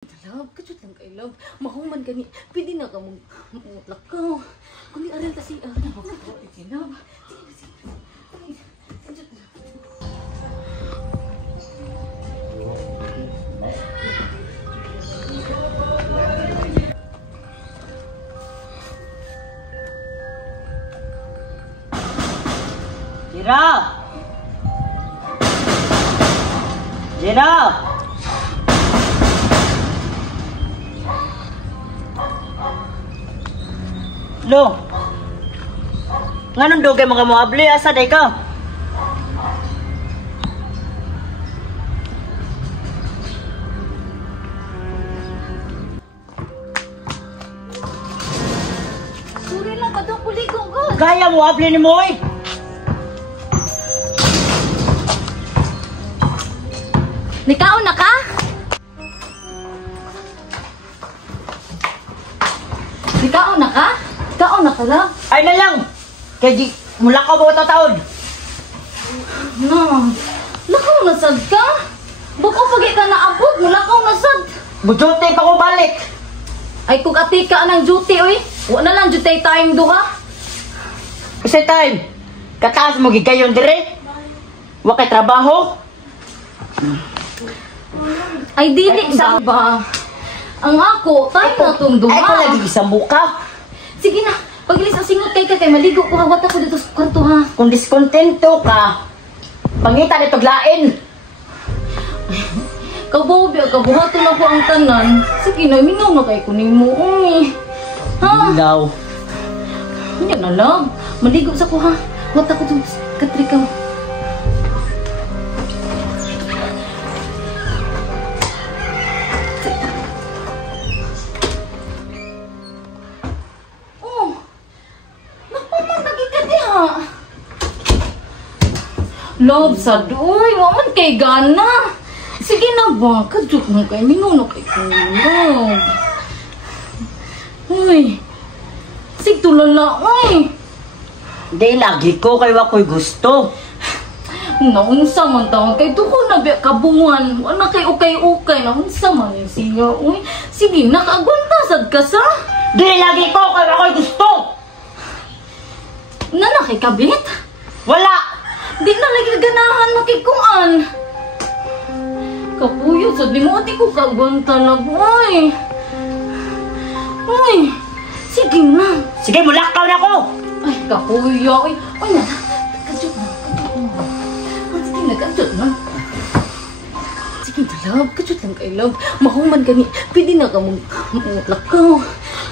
Love, kajut lang kay love. Mahuman gani. Pwede na ka mong lakaw. Kung di aral ta si love. Sige, love. Kajut lang. Giraffe! Giraffe! Lo! Nganong dugay mga muabli? Asa day ka? Suri lang ka doon puligo, God. Gaya muabli ni Moy! Nikaon na ka? Nikaon na ka? Nikaon na ka lang? Ay na lang! Kaya di mula ka ba taon? No. Nakaw na sad ka? Bako pagi ka naabot, mulakaw na sad. Bujote pa ko balik! Ay kung ati ka ng duty, oy. Wa na lang duty time duha. Kasi time, kataas mo gigayon dire? Wa kay trabaho? Ay dili ba? Ang ako, time na tong duha. Ay ko lagi isang buka. Sige na, pagilis ang singot kay kay maligo ko hawat ako dito sa kwarto ha. Kung diskontento ka, pangita nito glain. Kabobi, kabuhaton ako ang tanan. Sige na, mingaw na kay kuning mo. Ha? Ilaw. Hindi na lang. Maligo sa ko ha. Hawat ako dito sa katrikaw. Love, sadoy, waman kay gana. Sige na ba, kajut na kay minuno kay kulog. Uy, sig tulala, uy. Di lagi ko kay wako'y gusto. Naunsa man tawag kay tuko na biya kabungan. Wala kay ukay-ukay, naunsa man yung siya, uy. Sige, nakagwantasad ka sa. Di lagi ko kay wako'y gusto. Nana kay kabit? Wala. Di na lagi ganahan makikuan. Kapuyo, so di mo di ko kagwanta na, uy. Uy, sige na. Sige, mulakaw na ko. Ay, kapuyo, uy. Uy na, kajut na, kajut na. Sige na, kajut na. Sige na, love, kajut lang kay love. Mahuman gani, pwede na ka mong lakaw.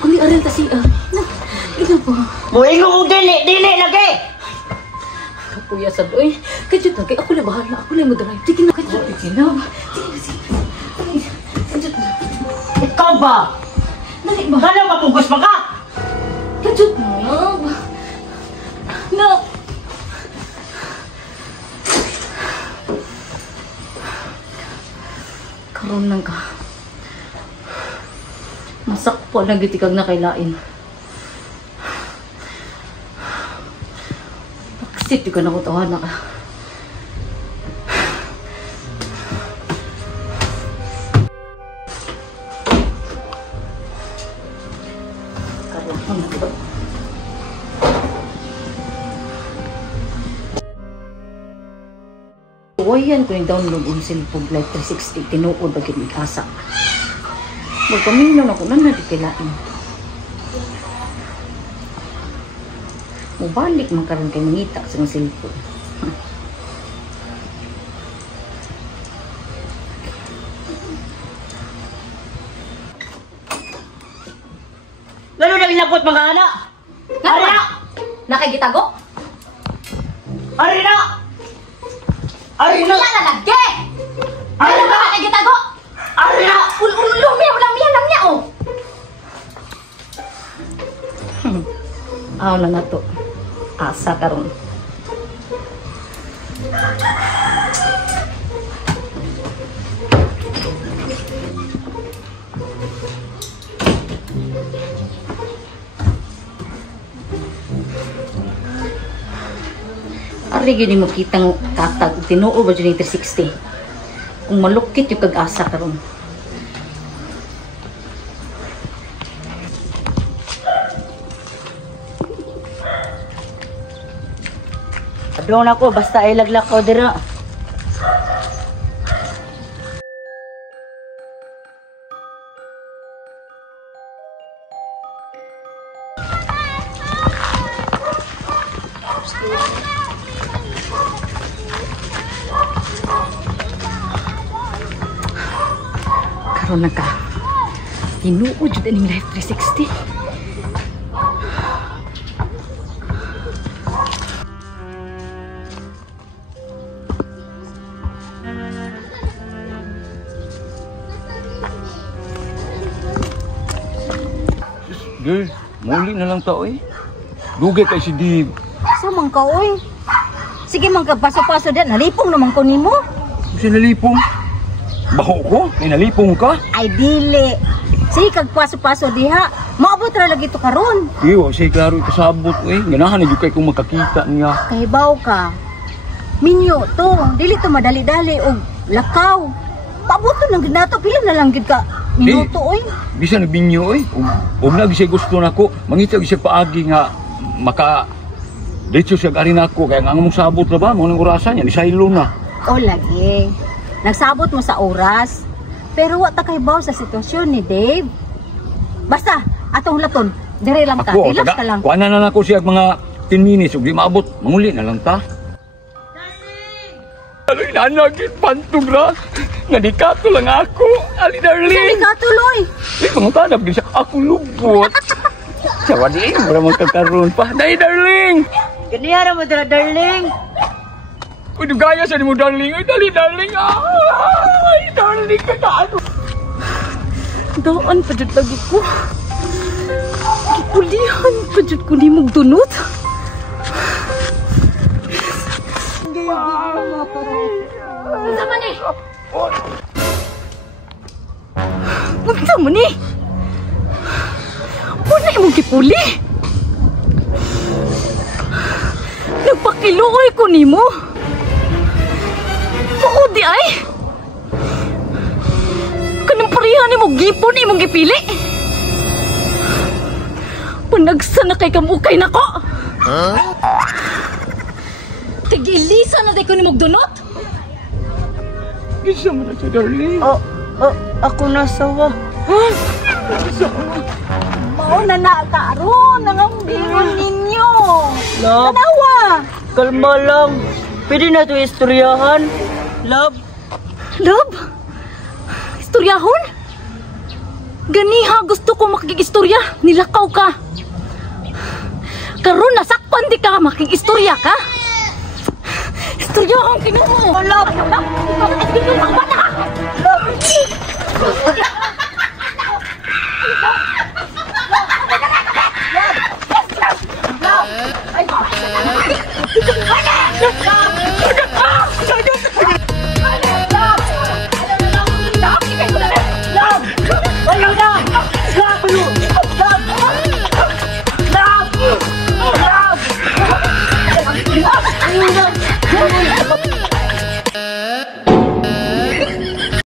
Kung di aral ta si ina pa. Muingong dili lagi. Kuya sad, uy, kajut na kay ako na bahala, ako na mo drive. Sige na, kajut. Sige na, sige na. Uy, kajut na. Ikaw ba? Dali ba? Kala mapugos pa ka? Kajut na, love. No. Karoon lang ka. Masakpo lang gitikag na kay lain. Baksit di ka na ko tawahan na ka. Karoon lang ka. Wayan ko yung download yung cellphone like 360 tinuod bagit may asa. Magkamino na ko na nadikilain. Mubalik makaroon kay mangita sa mga cellphone. Gano'n na ilapot mga anak? Ari na! Nakagitago? Ari na! Ari na! Wala na lagi! Ari Ano na! ba nakagitago? Ari na! Lamya, oh! Aw na to. Asa karon. Ari gyud mo kitang katag tinuo ba jud 360. Kung malukit yung kag-asa karon. Doon ako, basta ilaglak ko dira. Karon na ka. Tinuod jud aning Life 360. Girl, muli na lang tao eh. Dugay kay si Dib. Sa man ka, oy. Sige man ka, paso-paso din. Nalipong naman ko nimo. Kasi nalipong. Baho ko? May nalipong ka? Ay, dili. Sige, kag paso-paso diha. Maabot ra lagi to karon. Iyo, siya klaro ikasabot eh. Ganahan na yung kay kung makakita niya. Kahibaw ka. Minyo to. Dili to madali-dali og lakaw. Paabot to nang ginato. Pila na lang gid ka minuto, oy. Bisa nagbinyo eh. Huwag na siya gusto na ko. Mangitag siya paagi nga maka... Dito siya garin ako. Kaya nga mong sabot na ba? Mga orasan niya. Nisaylo na. O lagi. Nagsabot mo sa oras. Pero wa ta kahibaw sa sitwasyon ni Dave. Basta, atong laton. Dire lang ta. Ako, Relax ka lang. kuha na ako siya mga 10 minutes. Huwag di maabot. Manguli na lang ta. Aloy, nanagin pantog na. Nadikato lang ako. Ali, darling. Sige ka tuloy. Eh, pangutanap din siya. Ako lubot. Sawa di, wala magkakaroon pa. Dahil, darling. Ganiyara mo dira, darling. Uy, gaya sa mo, darling. Ay, dali, darling. Ay, darling, ano? Daan pa jud lagi ko. Gipulihan pa jud ko ni mong dunot. Sama ni. Unsa man ni? Wala imong gipuli. Nagpakiluoy ko nimo. Oo di ay. Kanang parihan nimo gipon imong gipili. Panagsa na kay kamukay nako. Tigilisa na day ko nimo dunot. Isa mo na siya, darling. Ako nasawa. Mao na karon nangambiron ninyo. Love, Tanawa. kalma lang. Pwede na ito istoryahan. Love, Love? Istoryahon? Ganiha gusto ko makikistorya. Nilakaw ka. Karon nasakpan di ka makikistorya ka. Istoryahon kinumo. love.